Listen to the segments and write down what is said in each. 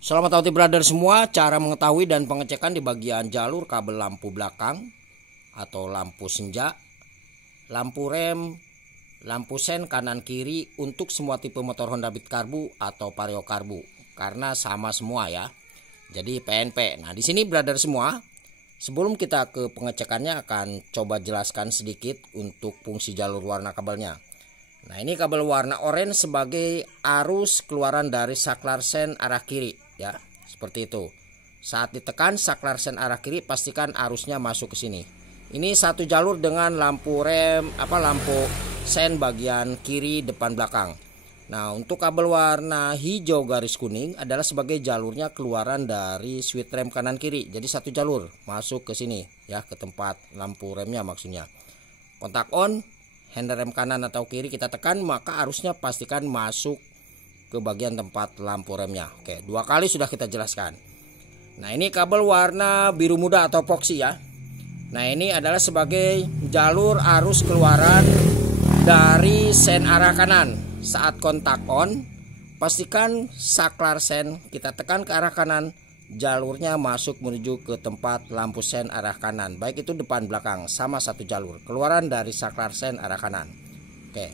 Selamat Auti Brother semua, cara mengetahui dan pengecekan di bagian jalur kabel lampu belakang atau lampu senja, lampu rem, lampu sen kanan kiri untuk semua tipe motor Honda Beat Karbu atau Vario Karbu karena sama semua ya. Jadi PNP. Nah, di sini brother semua, sebelum kita ke pengecekannya akan coba jelaskan sedikit untuk fungsi jalur warna kabelnya. Nah, ini kabel warna oranye sebagai arus keluaran dari saklar sen arah kiri ya, seperti itu. Saat ditekan saklar sen arah kiri, pastikan arusnya masuk ke sini. Ini satu jalur dengan lampu rem lampu sen bagian kiri depan belakang. Nah, untuk kabel warna hijau garis kuning adalah sebagai jalurnya keluaran dari switch rem kanan kiri. Jadi satu jalur masuk ke sini ya, ke tempat lampu remnya maksudnya. Kontak on, handle rem kanan atau kiri kita tekan, maka arusnya pastikan masuk ke bagian tempat lampu remnya. Oke, dua kali sudah kita jelaskan. Nah, ini kabel warna biru muda atau epoxy ya. Nah, ini adalah sebagai jalur arus keluaran dari sen arah kanan. Saat kontak on, pastikan saklar sen kita tekan ke arah kanan, jalurnya masuk menuju ke tempat lampu sen arah kanan, baik itu depan belakang, sama satu jalur keluaran dari saklar sen arah kanan. Oke,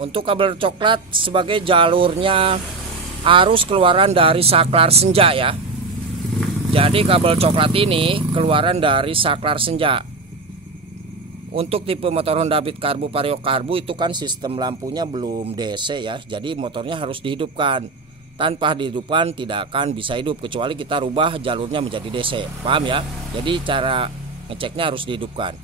untuk kabel coklat sebagai jalurnya arus keluaran dari saklar senja ya. Jadi kabel coklat ini keluaran dari saklar senja. Untuk tipe motor Honda Beat Karbu Vario Karbu itu kan sistem lampunya belum DC ya, jadi motornya harus dihidupkan. Tanpa dihidupkan tidak akan bisa hidup kecuali kita rubah jalurnya menjadi DC. Paham ya? Jadi cara ngeceknya harus dihidupkan.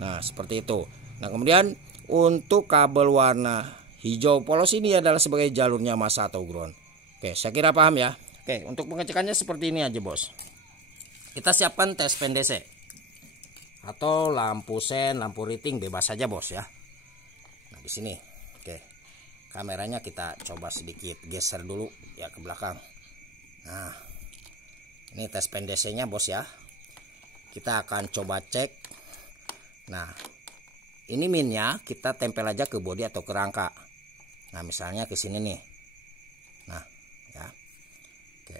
Nah, seperti itu. Nah, kemudian untuk kabel warna hijau polos ini adalah sebagai jalurnya massa atau ground. Oke, saya kira paham ya. Oke, untuk pengecekannya seperti ini aja, Bos. Kita siapkan tes pen DC atau lampu sen, lampu riting bebas saja, Bos ya. Nah, di sini. Oke. Kameranya kita coba sedikit geser dulu ya ke belakang. Nah, ini tes pen DC-nya, Bos ya. Kita akan coba cek. Nah, ini minnya kita tempel aja ke bodi atau ke rangka. Nah, misalnya ke sini nih. Nah, ya. Oke.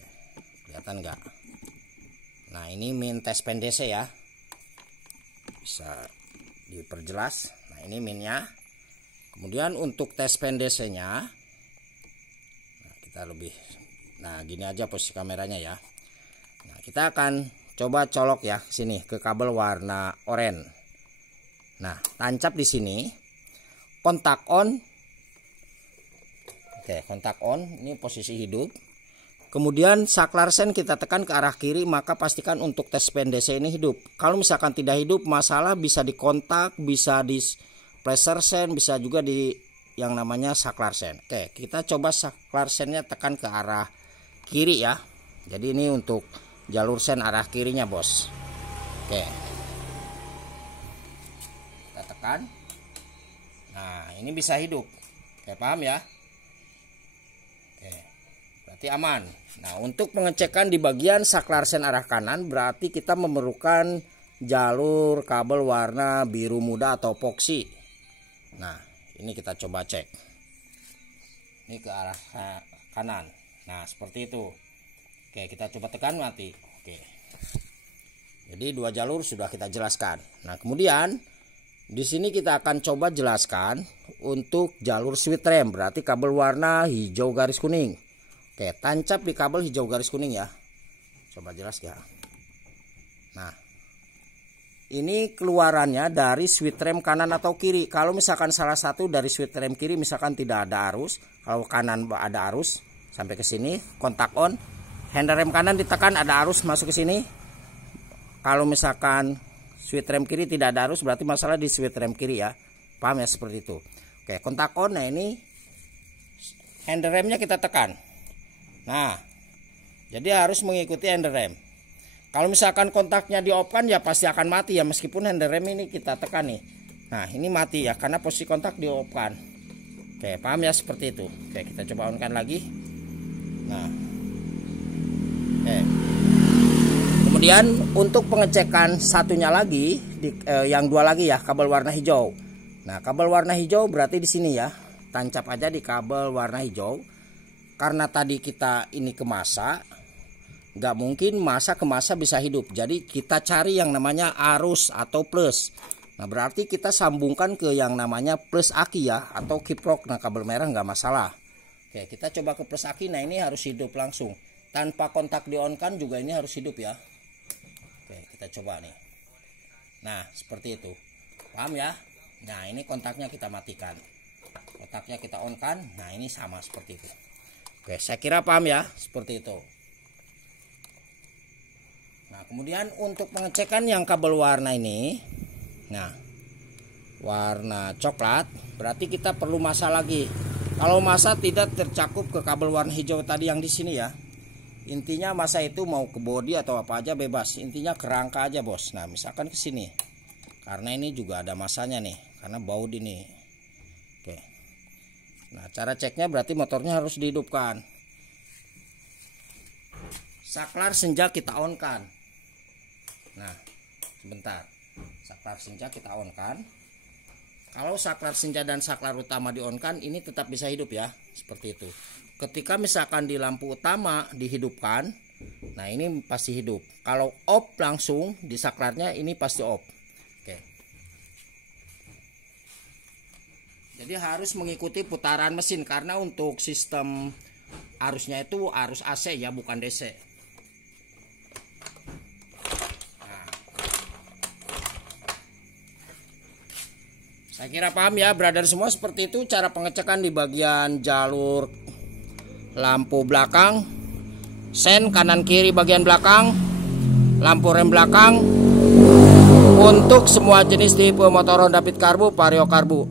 Kelihatan nggak? Nah, ini min tes pen DC ya. Bisa diperjelas. Nah, ini minnya. Kemudian untuk tes pen DC-nya, nah, kita lebih, nah gini aja posisi kameranya ya. Nah, kita akan coba colok ya ke sini ke kabel warna oranye. Nah, tancap di sini, kontak on. Oke, kontak on. Ini posisi hidup. Kemudian saklar sen kita tekan ke arah kiri, maka pastikan untuk tes pen DC ini hidup. Kalau misalkan tidak hidup, masalah bisa dikontak, bisa di pressure sen, bisa juga di yang namanya saklar sen. Oke, kita coba saklar sennya tekan ke arah kiri ya. Jadi ini untuk jalur sen arah kirinya, Bos. Oke, kita tekan. Nah, ini bisa hidup. Oke, paham ya? Oke, berarti aman. Nah, untuk pengecekan di bagian saklar sen arah kanan berarti kita memerlukan jalur kabel warna biru muda atau epoxy. Nah, ini kita coba cek. Ini ke arah kanan. Nah, seperti itu. Oke, kita coba tekan mati. Oke. Jadi dua jalur sudah kita jelaskan. Nah, kemudian di sini kita akan coba jelaskan untuk jalur switch rem, berarti kabel warna hijau garis kuning. Oke, tancap di kabel hijau garis kuning ya. Coba jelas ya. Nah, ini keluarannya dari switch rem kanan atau kiri. Kalau misalkan salah satu dari switch rem kiri misalkan tidak ada arus, kalau kanan ada arus sampai ke sini, kontak on, handle rem kanan ditekan ada arus masuk ke sini. Kalau misalkan switch rem kiri tidak ada arus berarti masalah di switch rem kiri ya. Paham ya, seperti itu. Oke, kontak on. Nah, ini handle remnya kita tekan. Nah, jadi harus mengikuti handle rem. Kalau misalkan kontaknya di off kan ya pasti akan mati ya, meskipun handle rem ini kita tekan nih. Nah, ini mati ya karena posisi kontak di off kan. Oke, paham ya, seperti itu. Oke, kita coba on kan lagi. Nah, oke. Kemudian untuk pengecekan satunya lagi, yang dua lagi ya, kabel warna hijau. Nah, kabel warna hijau berarti di sini ya. Tancap aja di kabel warna hijau. Karena tadi kita ini ke massa, nggak mungkin masa ke masa bisa hidup. Jadi kita cari yang namanya arus atau plus. Nah berarti kita sambungkan ke yang namanya plus aki ya, atau kiprok. Nah kabel merah nggak masalah. Oke, kita coba ke plus aki. Nah ini harus hidup langsung tanpa kontak di on kan juga, ini harus hidup ya. Oke, kita coba nih. Nah seperti itu, paham ya. Nah ini kontaknya kita matikan, kontaknya kita on kan. Nah ini sama seperti itu. Oke, saya kira paham ya, seperti itu. Nah kemudian untuk pengecekan yang kabel warna ini, nah warna coklat, berarti kita perlu masa lagi. Kalau masa tidak tercakup ke kabel warna hijau tadi yang di sini ya. Intinya masa itu mau ke bodi atau apa aja bebas, intinya ke rangka aja bos. Nah misalkan ke sini, karena ini juga ada masanya nih, karena baut ini. Oke, nah cara ceknya berarti motornya harus dihidupkan. Saklar senja kita on kan. Nah sebentar, saklar senja kita on kan. Kalau saklar senja dan saklar utama di on kan, ini tetap bisa hidup ya, seperti itu. Ketika misalkan di lampu utama dihidupkan, nah ini pasti hidup. Kalau off langsung di saklarnya, ini pasti off. Oke. Jadi harus mengikuti putaran mesin, karena untuk sistem arusnya itu arus AC ya, bukan DC. Saya kira paham ya brother semua, seperti itu cara pengecekan di bagian jalur lampu belakang, sen kanan kiri bagian belakang, lampu rem belakang untuk semua jenis tipe motor Honda Fit Karbu, Vario Karbu.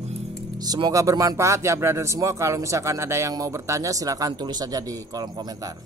Semoga bermanfaat ya brother semua. Kalau misalkan ada yang mau bertanya silahkan tulis saja di kolom komentar.